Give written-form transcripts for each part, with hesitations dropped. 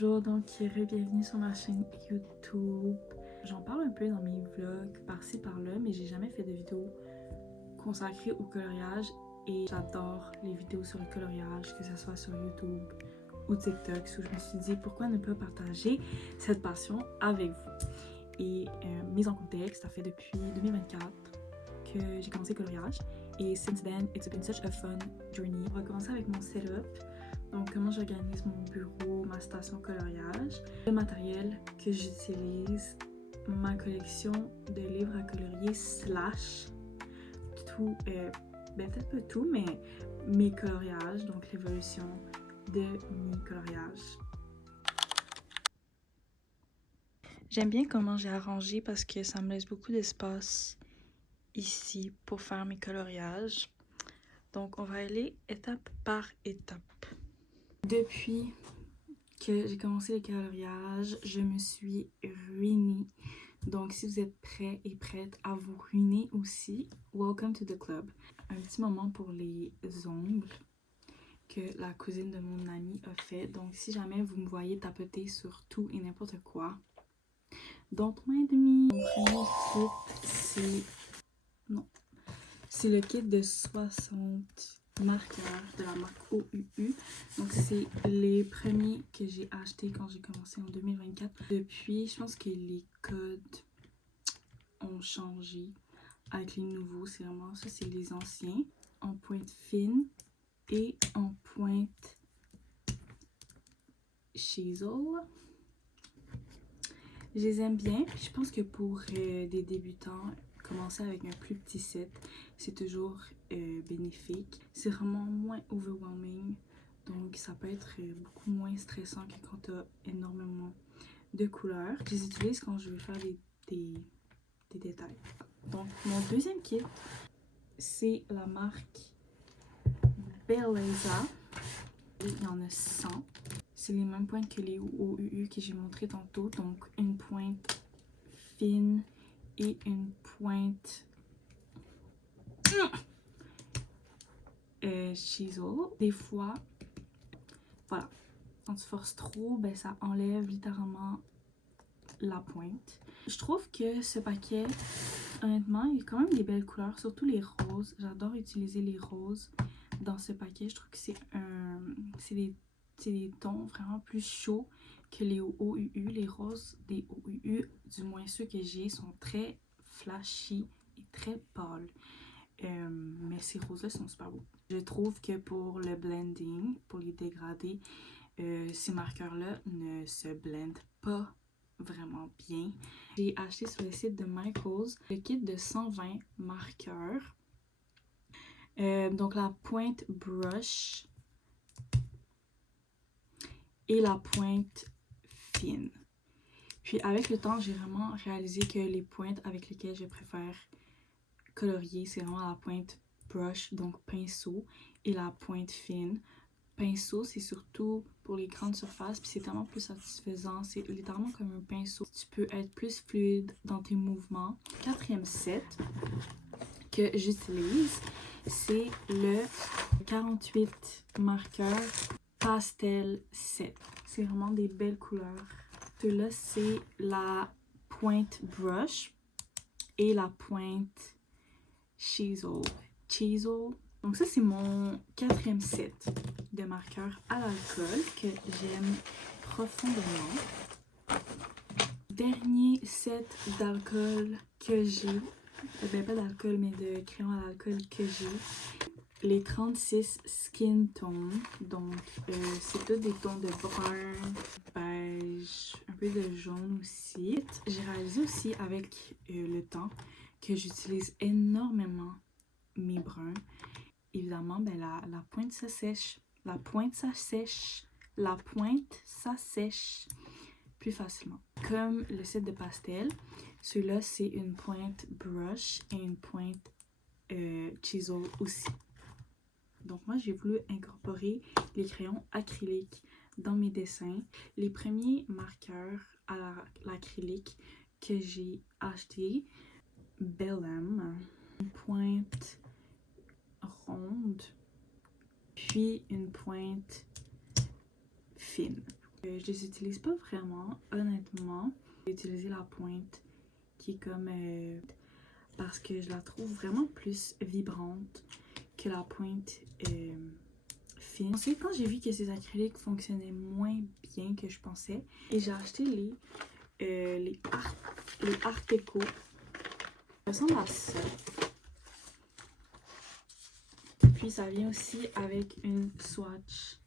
Bonjour, donc bienvenue sur ma chaîne YouTube. J'en parle un peu dans mes vlogs par-ci par-là, mais j'ai jamais fait de vidéo consacrée au coloriage et j'adore les vidéos sur le coloriage, que ce soit sur YouTube ou TikTok. So, je me suis dit pourquoi ne pas partager cette passion avec vous. Et mise en contexte, ça fait depuis 2024 que j'ai commencé le coloriage et since then it's been such a fun journey. On va commencer avec mon setup. Donc, comment j'organise mon bureau, ma station coloriage, le matériel que j'utilise, ma collection de livres à colorier slash tout, peut-être pas tout, mais mes coloriages, donc l'évolution de mes coloriages. J'aime bien comment j'ai arrangé parce que ça me laisse beaucoup d'espace ici pour faire mes coloriages. Donc, on va aller étape par étape. Depuis que j'ai commencé le coloriage, je me suis ruinée. Donc, si vous êtes prêts et prêtes à vous ruiner aussi, welcome to the club. Un petit moment pour les ongles que la cousine de mon amie a fait. Donc, si jamais vous me voyez tapoter sur tout et n'importe quoi, don't mind me. Mon premier kit, c'est le kit de 60 marqueurs de la marque OUU. Donc c'est les premiers que j'ai achetés quand j'ai commencé en 2024. Depuis, je pense que les codes ont changé avec les nouveaux. C'est vraiment ça, c'est les anciens. En pointe fine et en pointe chisel. Je les aime bien. Je pense que pour des débutants, commencer avec un plus petit set, c'est toujours bénéfique. C'est vraiment moins overwhelming, donc ça peut être beaucoup moins stressant que quand tu as énormément de couleurs. Je les utilise quand je veux faire des détails. Donc mon deuxième kit, c'est la marque Belleza. Il y en a 100. C'est les mêmes pointes que les OUU que j'ai montré tantôt, donc une pointe fine et une pointe chisel. Des fois, voilà, quand tu forces trop, ben ça enlève littéralement la pointe. Je trouve que ce paquet, honnêtement, il y a quand même des belles couleurs, surtout les roses. J'adore utiliser les roses dans ce paquet. Je trouve que c'est des tons vraiment plus chauds que les OUU. Les roses des OUU, du moins ceux que j'ai, sont très flashy et très pâles. Mais ces roses-là sont super beaux. Je trouve que pour le blending, pour les dégradés, ces marqueurs-là ne se blendent pas vraiment bien. J'ai acheté sur le site de Michaels le kit de 120 marqueurs. Donc la pointe brush et la pointe fine. Puis avec le temps, j'ai vraiment réalisé que les pointes avec lesquelles je préfère colorier, c'est vraiment la pointe brush, donc pinceau, et la pointe fine. Pinceau, c'est surtout pour les grandes surfaces, puis c'est tellement plus satisfaisant. C'est littéralement comme un pinceau. Tu peux être plus fluide dans tes mouvements. Quatrième set que j'utilise, c'est le 48 marqueurs pastel set. C'est vraiment des belles couleurs. Celui-là, c'est la pointe brush et la pointe chisel. Donc ça, c'est mon quatrième set de marqueurs à l'alcool que j'aime profondément. Dernier set d'alcool que j'ai, ben pas d'alcool mais de crayon à l'alcool que j'ai, les 36 Skin Tone. Donc c'est tous des tons de brun, beige, un peu de jaune aussi. J'ai réalisé aussi avec le temps que j'utilise énormément mes bruns. Évidemment, ben la pointe ça sèche. La pointe ça sèche. La pointe ça sèche plus facilement. Comme le set de pastel, celui-là c'est une pointe brush et une pointe chisel aussi. Donc moi j'ai voulu incorporer les crayons acryliques dans mes dessins. Les premiers marqueurs à l'acrylique que j'ai acheté, Bellem, une pointe ronde, puis une pointe fine. Je les utilise pas vraiment, honnêtement. J'ai utilisé la pointe qui est comme... parce que je la trouve vraiment plus vibrante que la pointe fine. Ensuite, quand j'ai vu que ces acryliques fonctionnaient moins bien que je pensais, et j'ai acheté les Art Deco. Ça ressemble à ça. Puis ça vient aussi avec une swatch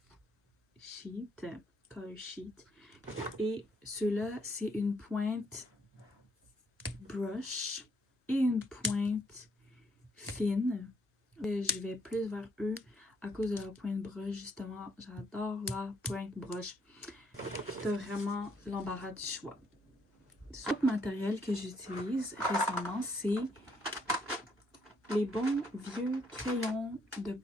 sheet, color sheet. Et ceux-là, c'est une pointe brush et une pointe fine. Je vais plus vers eux à cause de la pointe brush, justement. J'adore la pointe brush. T'as vraiment l'embarras du choix. L'autre matériel que j'utilise récemment, c'est les bons vieux crayons de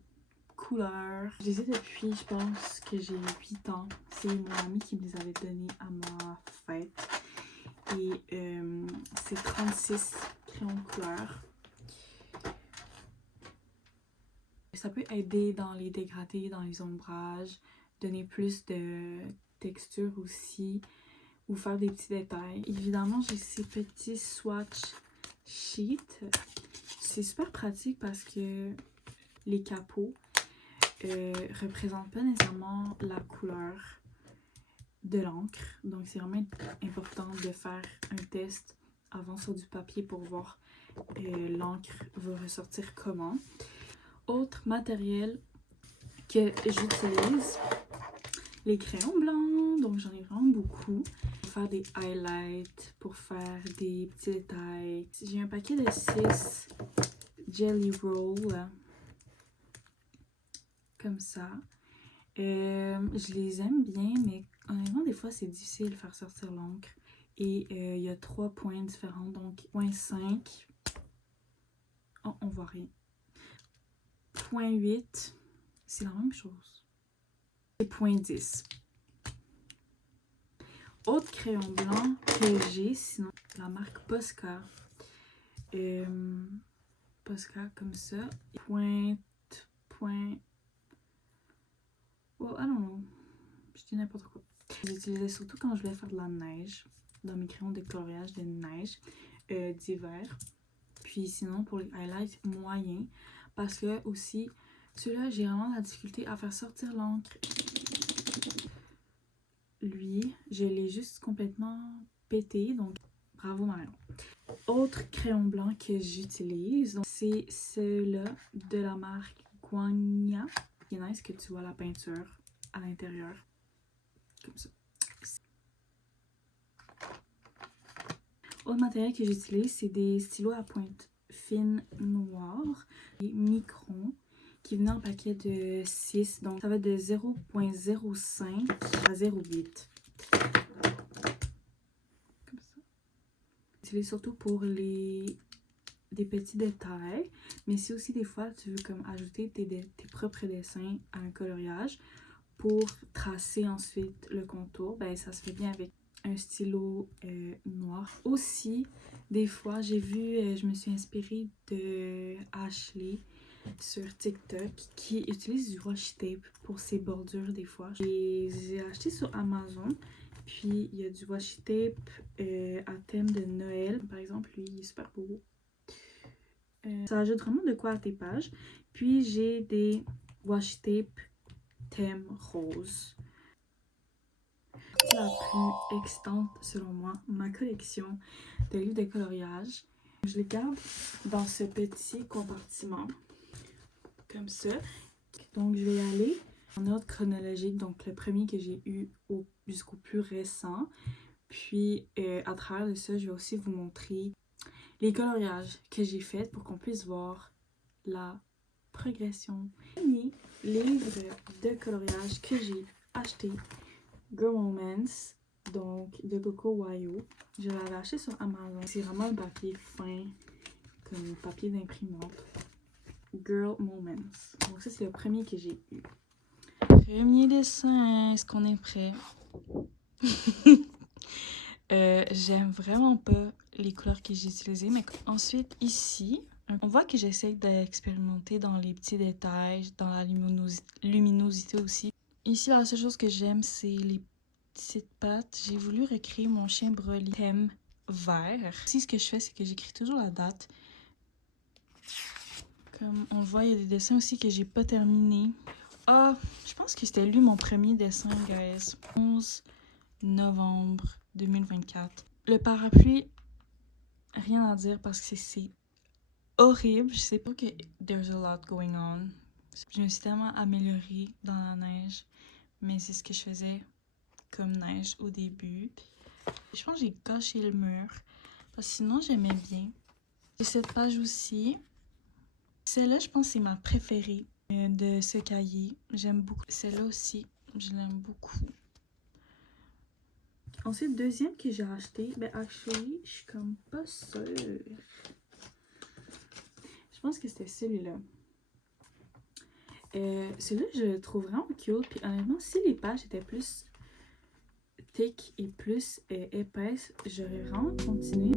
couleur. Je les ai depuis, je pense que j'ai 8 ans. C'est mon ami qui me les avait donnés à ma fête. Et c'est 36 crayons de couleur. Ça peut aider dans les dégradés, dans les ombrages, donner plus de texture aussi, ou faire des petits détails. Évidemment, j'ai ces petits swatch sheets. C'est super pratique parce que les capots représentent pas nécessairement la couleur de l'encre. Donc, c'est vraiment important de faire un test avant sur du papier pour voir l'encre va ressortir comment. Autre matériel que j'utilise, les crayons blancs. Donc, j'en ai vraiment beaucoup. Pour faire des highlights, pour faire des petits détails. J'ai un paquet de 6 Jelly Roll. Comme ça. Je les aime bien, mais honnêtement, des fois, c'est difficile de faire sortir l'encre. Et il y a 3 points différents. Donc, point 5. Oh, on voit rien. Point 8. C'est la même chose. Et point 10. Autre crayon blanc que j'ai, sinon, la marque Posca. Posca, comme ça. Point. Oh, I don't know. Je dis n'importe quoi. Je les utilisais surtout quand je voulais faire de la neige. Dans mes crayons de coloriage de neige d'hiver. Puis sinon, pour les highlights moyens. Parce que aussi, celui-là, j'ai vraiment la difficulté à faire sortir l'encre. Lui, je l'ai juste complètement pété. Donc, bravo Marion. Autre crayon blanc que j'utilise, c'est celui-là de la marque Guagna. Il est nice que tu vois la peinture à l'intérieur. Comme ça. Autre matériel que j'utilise, c'est des stylos à pointe fine noire. Des microns qui venaient en paquet de 6. Donc, ça va de 0.05 à 0.8. Comme ça. J'utilise surtout pour des petits détails. Mais si aussi des fois, tu veux comme ajouter tes propres dessins à un coloriage pour tracer ensuite le contour, ben ça se fait bien avec un stylo noir. Aussi, des fois, j'ai vu, je me suis inspirée de Ashley sur TikTok qui utilise du washi tape pour ses bordures des fois. J'ai acheté sur Amazon, puis il y a du washi tape à thème de Noël. Par exemple, lui, il est super beau. Ça ajoute vraiment de quoi à tes pages. Puis j'ai des washi tape thème rose. C'est la plus excitante selon moi, ma collection de livres de coloriage. Je les garde dans ce petit compartiment, comme ça. Donc je vais y aller en ordre chronologique, donc le premier que j'ai eu jusqu'au plus récent. Puis à travers de ça, je vais aussi vous montrer les coloriages que j'ai faits pour qu'on puisse voir la progression. Le premier livre de coloriage que j'ai acheté, Girl Moments, donc de Coco Wayo. Je l'avais acheté sur Amazon. C'est vraiment le papier fin, comme papier d'imprimante. Girl Moments. Donc ça, c'est le premier que j'ai eu. Premier dessin, est-ce qu'on est prêt? J'aime vraiment pas les couleurs que j'ai utilisées, mais ensuite ici, on voit que j'essaie d'expérimenter dans les petits détails, dans la luminosité aussi. Ici, la seule chose que j'aime, c'est les petite patte, j'ai voulu recréer mon chien Broly thème vert. Ici, ce que je fais, c'est que j'écris toujours la date. Comme on le voit, il y a des dessins aussi que j'ai pas terminés. Ah, je pense que c'était lui mon premier dessin, guys. 11 novembre 2024. Le parapluie, rien à dire parce que c'est horrible. Je sais pas que there's a lot going on. Je me suis tellement améliorée dans la neige, mais c'est ce que je faisais comme neige au début. Je pense que j'ai gâché le mur, parce que sinon j'aimais bien. J'ai cette page aussi. Celle-là, je pense que c'est ma préférée de ce cahier. J'aime beaucoup. Celle-là aussi, je l'aime beaucoup. Ensuite, deuxième que j'ai acheté, ben actually, je suis comme pas sûre. Je pense que c'était celui-là. Celui-là, je le trouve vraiment cute. Puis honnêtement, si les pages étaient plus thick et plus épaisses, j'aurais vraiment continué.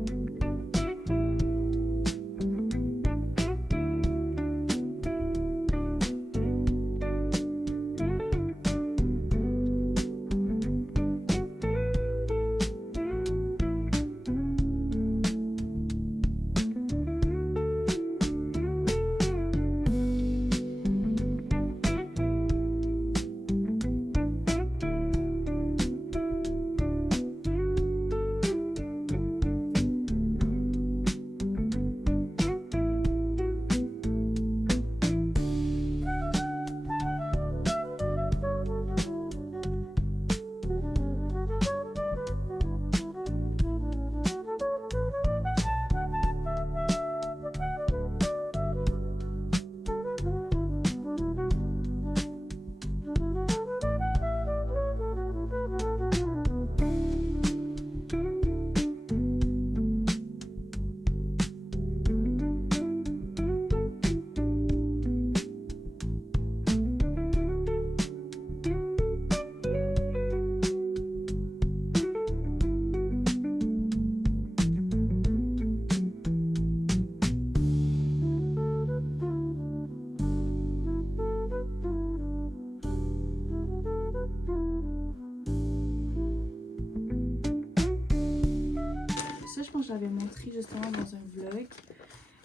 Ça, je pense que je l'avais montré justement dans un vlog.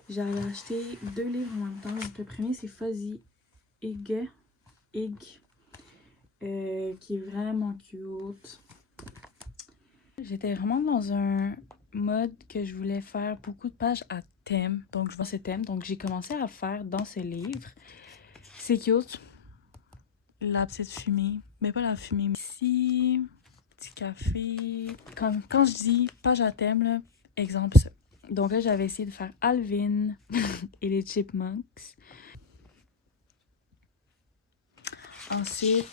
J'avais acheté 2 livres en même temps. Donc, le premier, c'est Fuzzy Egg, qui est vraiment cute. J'étais vraiment dans un mode que je voulais faire beaucoup de pages à thème. Donc, je vois ce thème. Donc, j'ai commencé à faire dans ce livre. C'est cute. La petite fumée. Mais pas la fumée. Ici, petit café. Quand je dis page à thème, là, exemple ça. Donc là, j'avais essayé de faire Alvin et les Chipmunks. Ensuite,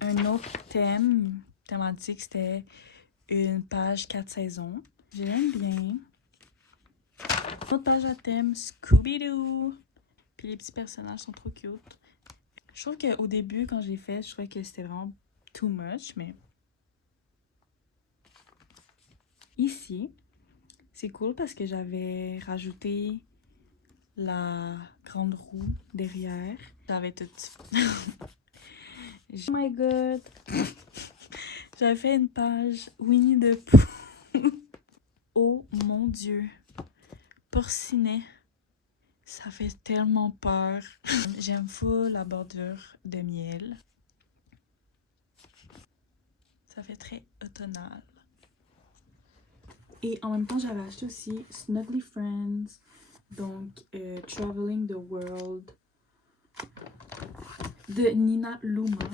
un autre thème thématique, c'était une page 4 saisons. J'aime bien. Une autre page à thème, Scooby-Doo. Puis les petits personnages sont trop cute. Je trouve qu'au début, quand je l'ai fait, je trouvais que c'était vraiment too much, mais... Ici, c'est cool parce que j'avais rajouté la grande roue derrière. J'avais tout... Oh my god! J'avais fait une page Winnie the Pooh. Oh mon dieu! Porcinet. Ça fait tellement peur. J'aime full la bordure de miel. Ça fait très automnal. Et en même temps, j'avais acheté aussi Snuggly Friends. Donc, Traveling the World de Nina Luma.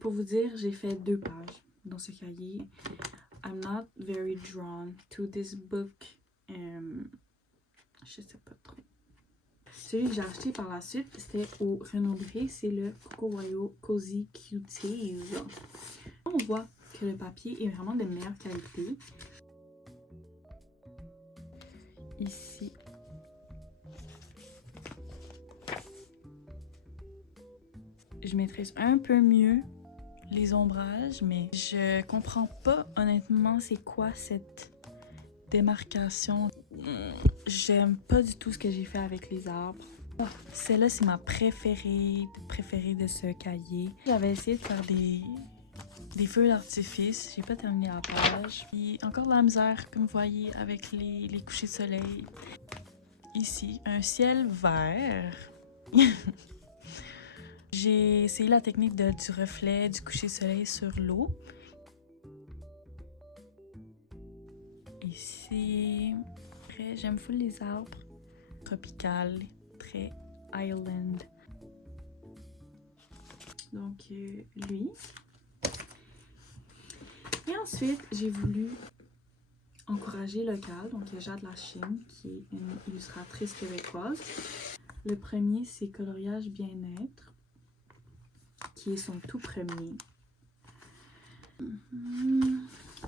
Pour vous dire, j'ai fait 2 pages dans ce cahier. I'm not very drawn to this book. Je sais pas trop. Celui que j'ai acheté par la suite, c'était au Renombré. C'est le Coco Wayo Cozy Cuties. On voit que le papier est vraiment de meilleure qualité. Ici. Je maîtrise un peu mieux les ombrages, mais je comprends pas honnêtement c'est quoi cette démarcation. J'aime pas du tout ce que j'ai fait avec les arbres. Oh, celle-là, c'est ma préférée de ce cahier. J'avais essayé de faire des feux d'artifice. J'ai pas terminé la page. Puis encore de la misère, comme vous voyez, avec les couchers de soleil. Ici, un ciel vert. J'ai essayé la technique du reflet du coucher de soleil sur l'eau. Ici, après, j'aime full les arbres. Tropical, très island. Donc, lui. Et ensuite, j'ai voulu encourager local. Donc, il y a Jade Lachine, qui est une illustratrice québécoise. Le premier, c'est Coloriage Bien-être, qui est son tout premier.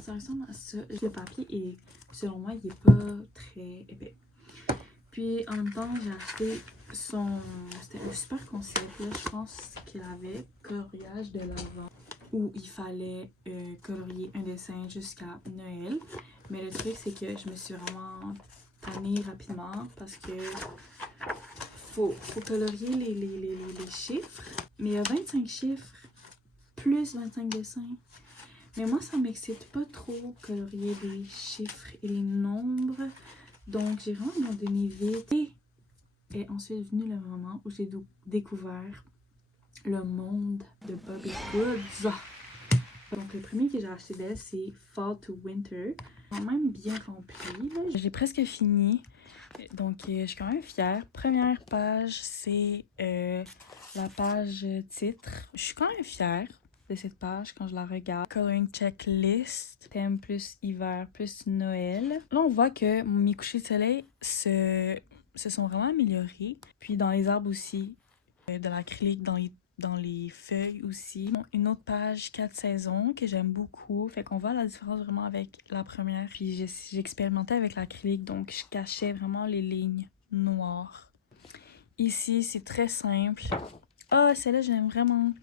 Ça ressemble à ça. Le papier est, selon moi, il est pas très épais. Puis, en même temps, j'ai acheté son... C'était un super concept, là. Je pense qu'il avait coloriage de l'avant, où il fallait colorier un dessin jusqu'à Noël. Mais le truc, c'est que je me suis vraiment tannée rapidement parce que faut colorier les chiffres. Mais il y a 25 chiffres plus 25 dessins. Mais moi, ça m'excite pas trop colorier les chiffres et les nombres. Donc, j'ai vraiment abandonné vite. Et est ensuite venu le moment où j'ai découvert le monde de Bobby Goods. Donc, le premier que j'ai acheté d'elle, c'est Fall to Winter. Quand même bien rempli. J'ai presque fini. Donc, je suis quand même fière. Première page, c'est la page titre. Je suis quand même fière de cette page quand je la regarde. Coloring checklist, thème plus hiver, plus Noël. Là, on voit que mes couchers de soleil se sont vraiment améliorés. Puis dans les arbres aussi, de l'acrylique dans les feuilles aussi. Une autre page 4 saisons que j'aime beaucoup. Fait qu'on voit la différence vraiment avec la première. Puis j'ai expérimenté avec l'acrylique, donc je cachais vraiment les lignes noires. Ici, c'est très simple. Ah, celle-là, j'aime vraiment.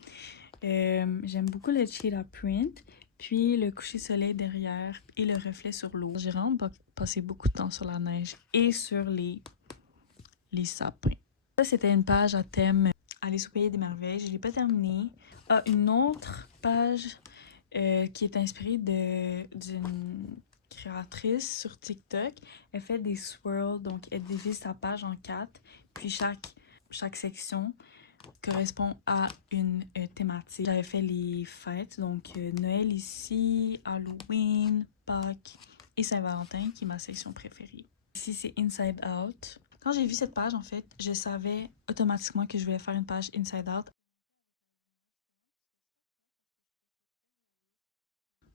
J'aime beaucoup le cheetah print. Puis le coucher soleil derrière et le reflet sur l'eau. J'ai vraiment passé beaucoup de temps sur la neige et sur les sapins. Ça, c'était une page à thème Alice au Pays des Merveilles. Je ne l'ai pas terminée. Ah, une autre page qui est inspirée d'une créatrice sur TikTok. Elle fait des swirls, donc elle divise sa page en 4. Puis chaque section correspond à une thématique. J'avais fait les fêtes, donc Noël ici, Halloween, Pâques et Saint-Valentin, qui est ma section préférée. Ici, c'est Inside Out. Quand j'ai vu cette page, en fait, je savais automatiquement que je voulais faire une page Inside Out.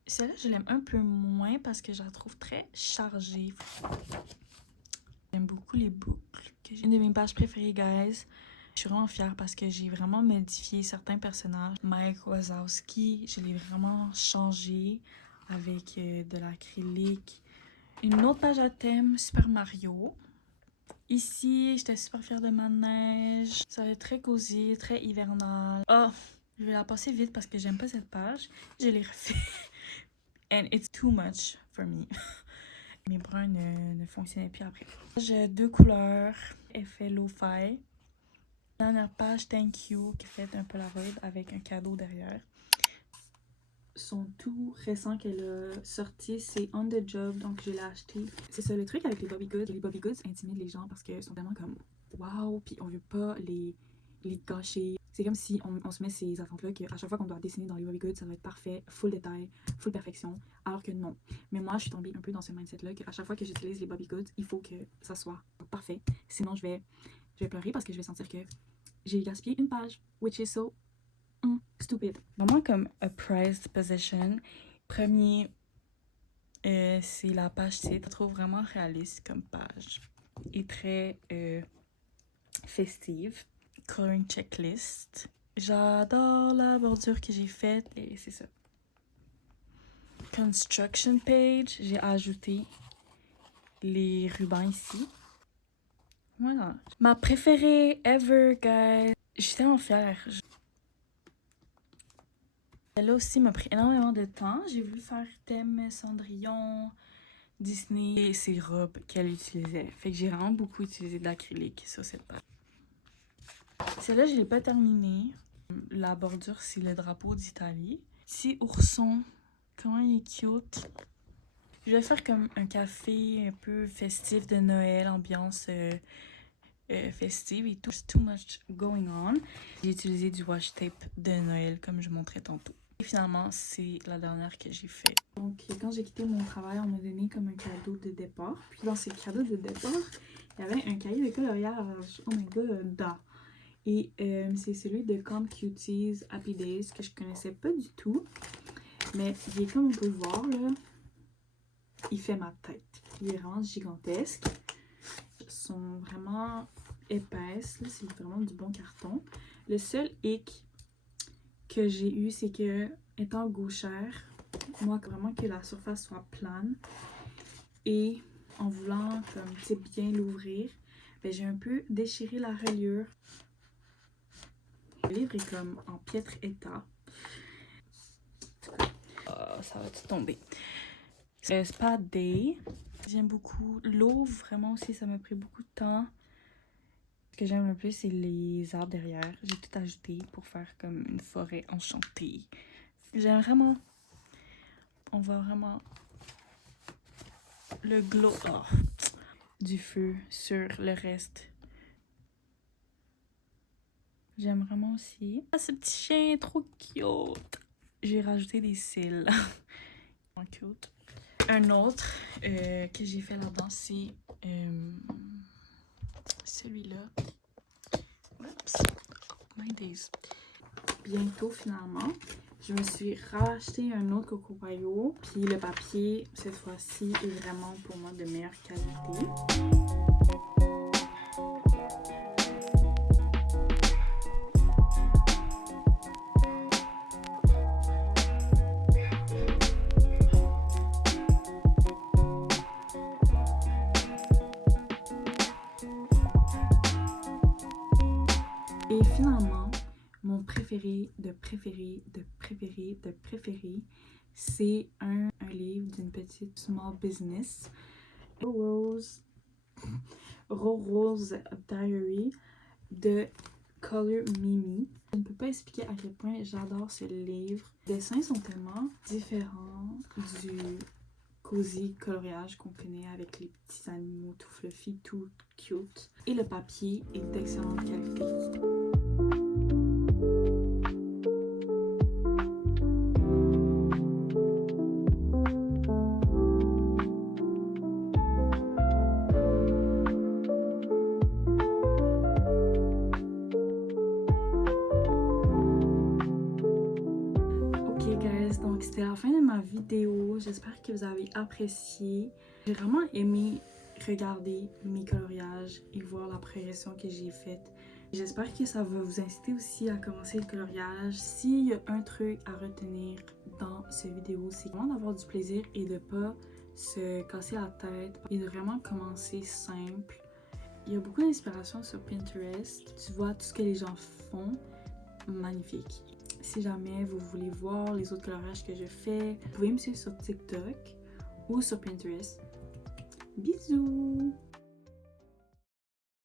Celle-là, je l'aime un peu moins parce que je la trouve très chargée. J'aime beaucoup les boucles. Une de mes pages préférées, guys. Je suis vraiment fière parce que j'ai vraiment modifié certains personnages. Mike Wazowski, je l'ai vraiment changé avec de l'acrylique. Une autre page à thème, Super Mario. Ici, j'étais super fière de ma neige. Ça va être très cosy, très hivernal. Oh, je vais la passer vite parce que j'aime pas cette page. Je l'ai refait. And it's too much for me. Mes bruns ne fonctionnaient plus après. J'ai 2 couleurs. Effet lo-fi. Dernière page, thank you, qui fait un Polaroid avec un cadeau derrière. Son tout récent qu'elle a sorti, c'est On the Job, donc je l'ai acheté. C'est ça le truc avec les Bobby Goods. Les Bobby Goods intimident les gens parce qu'ils sont vraiment comme wow, puis on veut pas les gâcher. C'est comme si on se met ces attentes-là qu'à chaque fois qu'on doit dessiner dans les Bobby Goods, ça va être parfait, full détail, full perfection, alors que non. Mais moi, je suis tombée un peu dans ce mindset-là qu'à chaque fois que j'utilise les Bobby Goods, il faut que ça soit parfait. Sinon, je vais pleurer parce que je vais sentir que j'ai gaspillé une page, which is so stupid. Vraiment comme a prized possession. Premier, c'est la page titre. Je la trouve vraiment réaliste comme page et très festive. Coloring checklist. J'adore la bordure que j'ai faite et c'est ça. Construction page. J'ai ajouté les rubans ici. Voilà. Ma préférée ever, guys. Je suis tellement fière. Elle aussi m'a pris énormément de temps. J'ai voulu faire thème Cendrillon, Disney et ses robes qu'elle utilisait. Fait que j'ai vraiment beaucoup utilisé de l'acrylique sur cette page. Celle-là, je ne l'ai pas terminée. La bordure, c'est le drapeau d'Italie. petit ourson. Comment il est cute. Je vais faire comme un café un peu festif de Noël, ambiance festive et tout. Too much going on. J'ai utilisé du washi tape de Noël comme je montrais tantôt. Et finalement, c'est la dernière que j'ai fait. Donc, quand j'ai quitté mon travail, on m'a donné comme un cadeau de départ. Puis dans ces cadeaux de départ, il y avait un cahier de coloriage. Oh my god! Et c'est celui de Camp Cuties Happy Days que je connaissais pas du tout. Mais il est comme on peut voir là. Il fait ma tête. Il est vraiment gigantesque. Ils sont vraiment épaisses. C'est vraiment du bon carton. Le seul hic que j'ai eu, c'est que, étant gauchère, moi, vraiment que la surface soit plane. Et en voulant, comme, tu sais, bien l'ouvrir, ben, j'ai un peu déchiré la reliure. Le livre est comme en piètre état. Oh, ça va tout tomber. Spa Day. J'aime beaucoup. L'eau, vraiment aussi, ça m'a pris beaucoup de temps. Ce que j'aime le plus, c'est les arbres derrière. J'ai tout ajouté pour faire comme une forêt enchantée. J'aime vraiment. On voit vraiment le glow du feu sur le reste. J'aime vraiment aussi. Ah, ce petit chien est trop cute. J'ai rajouté des cils. Cute. Un autre que j'ai fait là-dedans, c'est celui-là. Oups. My days. Bientôt, finalement, je me suis racheté un autre Coco Payo. Puis le papier, cette fois-ci, est vraiment pour moi de meilleure qualité. Et finalement, mon préféré, c'est un livre d'une petite small business. Rose Diary de Color Mimi. Je ne peux pas expliquer à quel point j'adore ce livre. Les dessins sont tellement différents du cozy coloriage qu'on connaît avec les petits animaux tout fluffy, tout cute. Et le papier est d'excellente qualité. Donc c'était la fin de ma vidéo, j'espère que vous avez apprécié. J'ai vraiment aimé regarder mes coloriages et voir la progression que j'ai faite. J'espère que ça va vous inciter aussi à commencer le coloriage. S'il y a un truc à retenir dans cette vidéo, c'est vraiment d'avoir du plaisir et de pas se casser la tête et de vraiment commencer simple. Il y a beaucoup d'inspiration sur Pinterest, tu vois tout ce que les gens font, magnifique. Si jamais vous voulez voir les autres coloriages que je fais, vous pouvez me suivre sur TikTok ou sur Pinterest. Bisous!